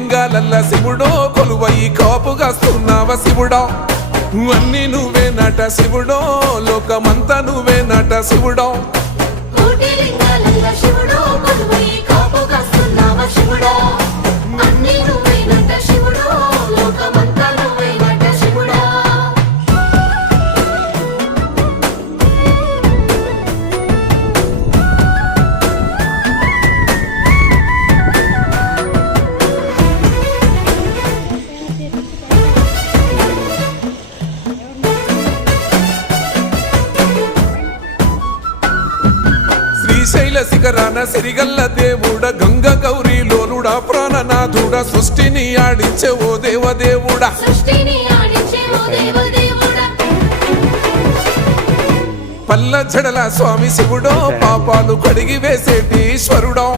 లింగాలల్ల శివుడో కొలువై కాపుగాస్తున్నావ శివుడా అన్ని నువ్వే నట శివుడో లోకమంతా నువ్వే నట శివుడో శ్రీశైల శిఖరాన సిరిగల్ల దేవుడ గంగ గౌరీ లోలుడా ప్రాణనాథుడ సృష్టిని ఆడించే ఓ దేవదేవుడా పల్ల జడల స్వామి శివుడో పాపాలు కడిగి వేసేటి ఈశ్వరుడో